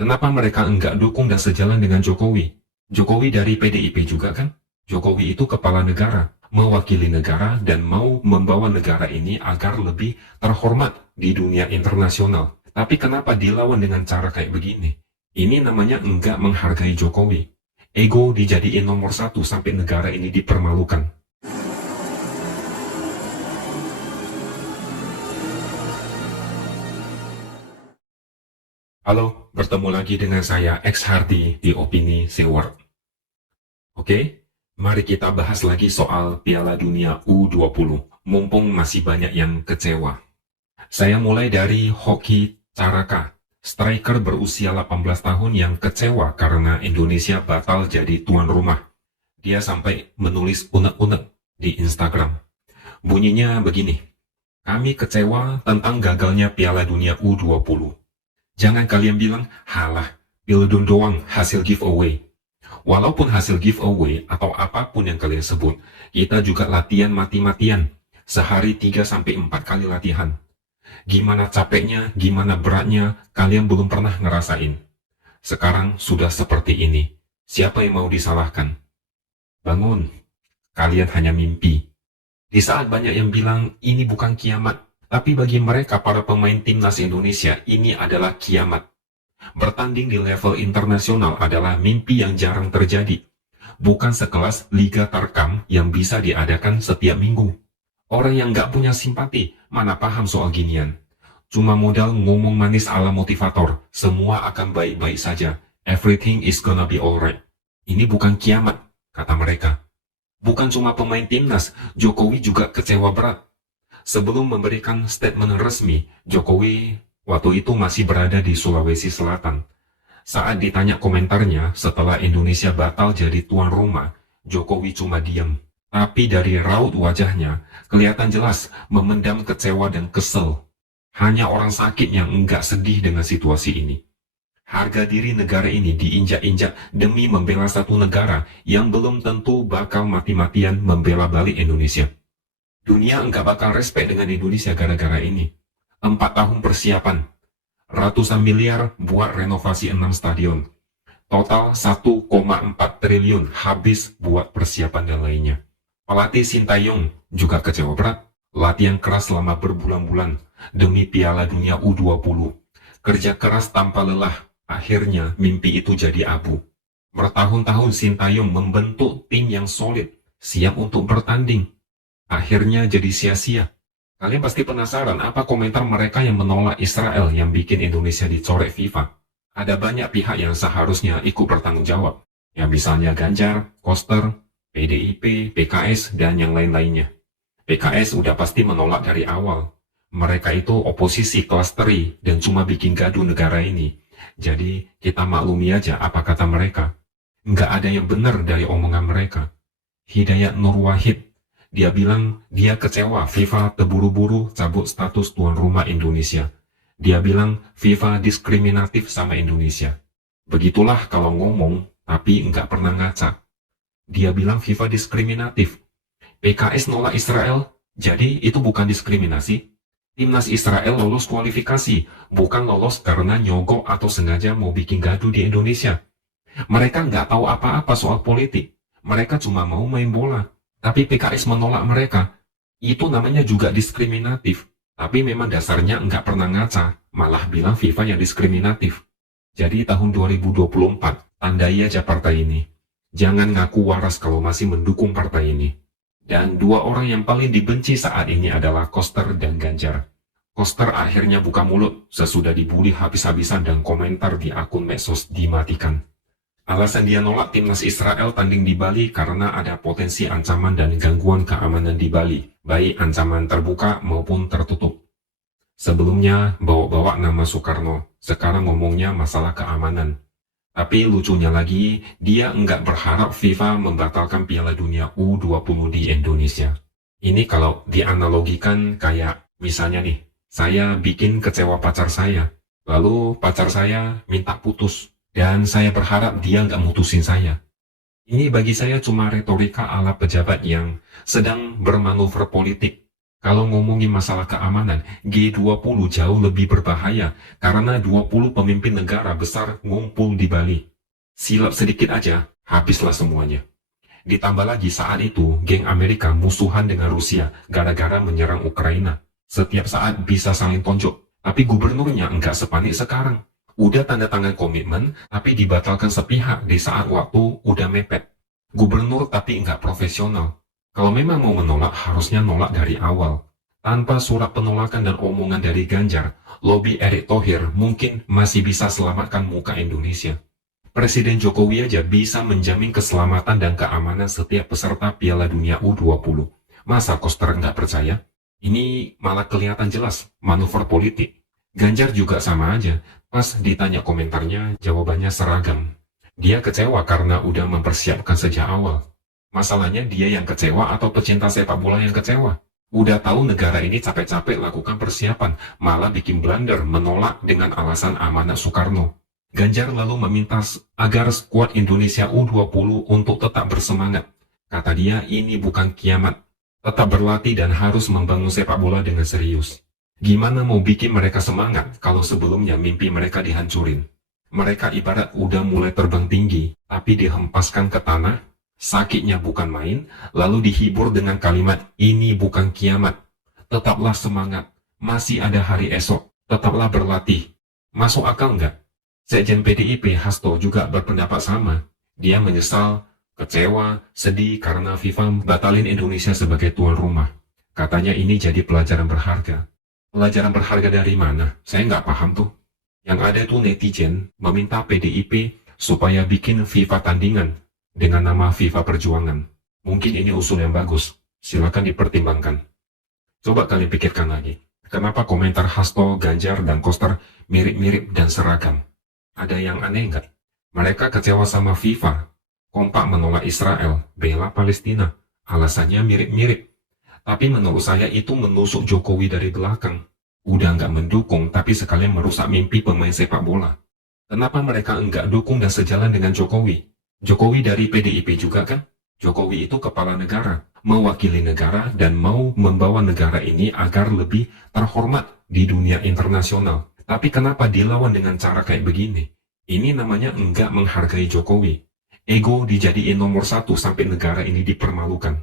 Kenapa mereka enggak dukung dan sejalan dengan Jokowi? Jokowi dari PDIP juga kan? Jokowi itu kepala negara, mewakili negara dan mau membawa negara ini agar lebih terhormat di dunia internasional. Tapi kenapa dilawan dengan cara kayak begini? Ini namanya enggak menghargai Jokowi. Ego dijadiin nomor satu sampai negara ini dipermalukan. Halo, bertemu lagi dengan saya X Hardy di Opini Seward. Oke, mari kita bahas lagi soal Piala Dunia U20. Mumpung masih banyak yang kecewa. Saya mulai dari Hoki Caraka, striker berusia 18 tahun yang kecewa karena Indonesia batal jadi tuan rumah. Dia sampai menulis unek-unek di Instagram. Bunyinya begini, kami kecewa tentang gagalnya Piala Dunia U20. Jangan kalian bilang, halah, Pildun doang hasil giveaway. Walaupun hasil giveaway atau apapun yang kalian sebut, kita juga latihan mati-matian. Sehari 3-4 kali latihan. Gimana capeknya, gimana beratnya, kalian belum pernah ngerasain. Sekarang sudah seperti ini. Siapa yang mau disalahkan? Bangun. Kalian hanya mimpi. Di saat banyak yang bilang ini bukan kiamat, tapi bagi mereka para pemain timnas Indonesia ini adalah kiamat. Bertanding di level internasional adalah mimpi yang jarang terjadi. Bukan sekelas Liga Tarkam yang bisa diadakan setiap minggu. Orang yang gak punya simpati, mana paham soal ginian. Cuma modal ngomong manis ala motivator, semua akan baik-baik saja. Everything is gonna be alright. Ini bukan kiamat, kata mereka. Bukan cuma pemain timnas, Jokowi juga kecewa berat. Sebelum memberikan statement resmi, Jokowi waktu itu masih berada di Sulawesi Selatan. Saat ditanya komentarnya setelah Indonesia batal jadi tuan rumah, Jokowi cuma diam. Tapi dari raut wajahnya, kelihatan jelas memendam kecewa dan kesel. Hanya orang sakit yang enggak sedih dengan situasi ini. Harga diri negara ini diinjak-injak demi membela satu negara yang belum tentu bakal mati-matian membela balik Indonesia. Dunia enggak bakal respect dengan Indonesia gara-gara ini. 4 tahun persiapan. Ratusan miliar buat renovasi 6 stadion. Total 1,4 triliun habis buat persiapan dan lainnya. Pelatih Sintayong juga kecewa berat. Latihan keras selama berbulan-bulan demi Piala Dunia U20. Kerja keras tanpa lelah. Akhirnya mimpi itu jadi abu. Bertahun-tahun Sintayong membentuk tim yang solid, siap untuk bertanding. Akhirnya jadi sia-sia. Kalian pasti penasaran apa komentar mereka yang menolak Israel yang bikin Indonesia dicoret FIFA. Ada banyak pihak yang seharusnya ikut bertanggung jawab. Ya misalnya Ganjar, Koster, PDIP, PKS, dan yang lain-lainnya. PKS udah pasti menolak dari awal. Mereka itu oposisi kelas teri dan cuma bikin gaduh negara ini. Jadi kita maklumi aja apa kata mereka. Nggak ada yang benar dari omongan mereka. Hidayat Nur Wahid, dia bilang dia kecewa FIFA terburu-buru cabut status tuan rumah Indonesia. Dia bilang FIFA diskriminatif sama Indonesia. Begitulah kalau ngomong tapi nggak pernah ngaca. Dia bilang FIFA diskriminatif. PKS nolak Israel, jadi itu bukan diskriminasi. Timnas Israel lolos kualifikasi, bukan lolos karena nyogok atau sengaja mau bikin gaduh di Indonesia. Mereka nggak tahu apa-apa soal politik. Mereka cuma mau main bola. Tapi PKS menolak mereka. Itu namanya juga diskriminatif. Tapi memang dasarnya nggak pernah ngaca, malah bilang FIFA yang diskriminatif. Jadi tahun 2024, tandai aja partai ini. Jangan ngaku waras kalau masih mendukung partai ini. Dan dua orang yang paling dibenci saat ini adalah Koster dan Ganjar. Koster akhirnya buka mulut sesudah dibully habis-habisan dan komentar di akun medsos dimatikan. Alasan dia nolak timnas Israel tanding di Bali karena ada potensi ancaman dan gangguan keamanan di Bali, baik ancaman terbuka maupun tertutup. Sebelumnya bawa-bawa nama Soekarno, sekarang ngomongnya masalah keamanan. Tapi lucunya lagi, dia enggak berharap FIFA membatalkan Piala Dunia U20 di Indonesia. Ini kalau dianalogikan kayak, misalnya nih, saya bikin kecewa pacar saya, lalu pacar saya minta putus, dan saya berharap dia enggak mutusin saya. Ini bagi saya cuma retorika ala pejabat yang sedang bermanuver politik. Kalau ngomongin masalah keamanan, G20 jauh lebih berbahaya karena 20 pemimpin negara besar ngumpul di Bali. Silap sedikit aja, habislah semuanya. Ditambah lagi saat itu, geng Amerika musuhan dengan Rusia gara-gara menyerang Ukraina. Setiap saat bisa saling tonjok, tapi gubernurnya enggak sepanik sekarang. Udah tanda tangan komitmen, tapi dibatalkan sepihak di saat waktu udah mepet. Gubernur tapi enggak profesional. Kalau memang mau menolak, harusnya nolak dari awal. Tanpa surat penolakan dan omongan dari Ganjar, lobi Erick Thohir mungkin masih bisa selamatkan muka Indonesia. Presiden Jokowi aja bisa menjamin keselamatan dan keamanan setiap peserta Piala Dunia U20. Masa Koster nggak percaya? Ini malah kelihatan jelas manuver politik. Ganjar juga sama aja. Pas ditanya komentarnya, jawabannya seragam. Dia kecewa karena udah mempersiapkan sejak awal. Masalahnya dia yang kecewa atau pecinta sepak bola yang kecewa? Udah tahu negara ini capek-capek lakukan persiapan, malah bikin blunder menolak dengan alasan amanat Soekarno. Ganjar lalu meminta agar skuad Indonesia U20 untuk tetap bersemangat. Kata dia ini bukan kiamat, tetap berlatih dan harus membangun sepak bola dengan serius. Gimana mau bikin mereka semangat kalau sebelumnya mimpi mereka dihancurin? Mereka ibarat udah mulai terbang tinggi, tapi dihempaskan ke tanah. Sakitnya bukan main, lalu dihibur dengan kalimat, ini bukan kiamat. Tetaplah semangat, masih ada hari esok, tetaplah berlatih. Masuk akal nggak? Sekjen PDIP Hasto juga berpendapat sama. Dia menyesal, kecewa, sedih karena FIFA batalin Indonesia sebagai tuan rumah. Katanya ini jadi pelajaran berharga. Pelajaran berharga dari mana? Saya nggak paham tuh. Yang ada tuh netizen meminta PDIP supaya bikin FIFA tandingan dengan nama FIFA Perjuangan. Mungkin ini usul yang bagus, silakan dipertimbangkan. Coba kalian pikirkan lagi, kenapa komentar Hasto, Ganjar, dan Koster mirip-mirip dan seragam? Ada yang aneh nggak? Mereka kecewa sama FIFA, kompak menolak Israel, bela Palestina, alasannya mirip-mirip. Tapi menurut saya itu menusuk Jokowi dari belakang. Udah nggak mendukung, tapi sekalian merusak mimpi pemain sepak bola. Kenapa mereka enggak dukung dan sejalan dengan Jokowi? Jokowi dari PDIP juga kan? Jokowi itu kepala negara, mewakili negara dan mau membawa negara ini agar lebih terhormat di dunia internasional. Tapi kenapa dilawan dengan cara kayak begini? Ini namanya enggak menghargai Jokowi. Ego dijadiin nomor satu sampai negara ini dipermalukan.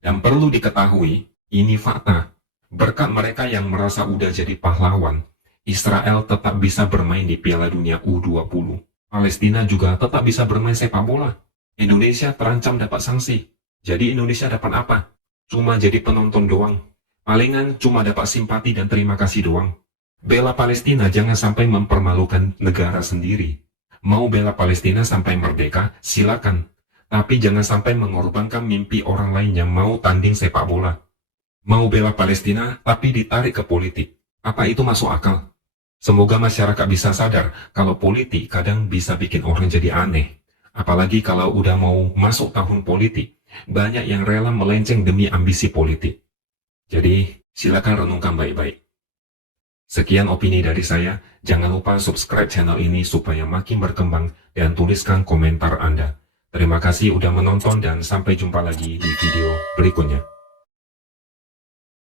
Dan perlu diketahui, ini fakta. Berkat mereka yang merasa udah jadi pahlawan, Israel tetap bisa bermain di Piala Dunia U20. Palestina juga tetap bisa bermain sepak bola. Indonesia terancam dapat sanksi. Jadi Indonesia dapat apa? Cuma jadi penonton doang. Palingan cuma dapat simpati dan terima kasih doang. Bela Palestina jangan sampai mempermalukan negara sendiri. Mau bela Palestina sampai merdeka, silakan. Tapi jangan sampai mengorbankan mimpi orang lain yang mau tanding sepak bola. Mau bela Palestina tapi ditarik ke politik. Apa itu masuk akal? Semoga masyarakat bisa sadar kalau politik kadang bisa bikin orang jadi aneh. Apalagi kalau udah mau masuk tahun politik, banyak yang rela melenceng demi ambisi politik. Jadi, silakan renungkan baik-baik. Sekian opini dari saya, jangan lupa subscribe channel ini supaya makin berkembang dan tuliskan komentar Anda. Terima kasih udah menonton dan sampai jumpa lagi di video berikutnya.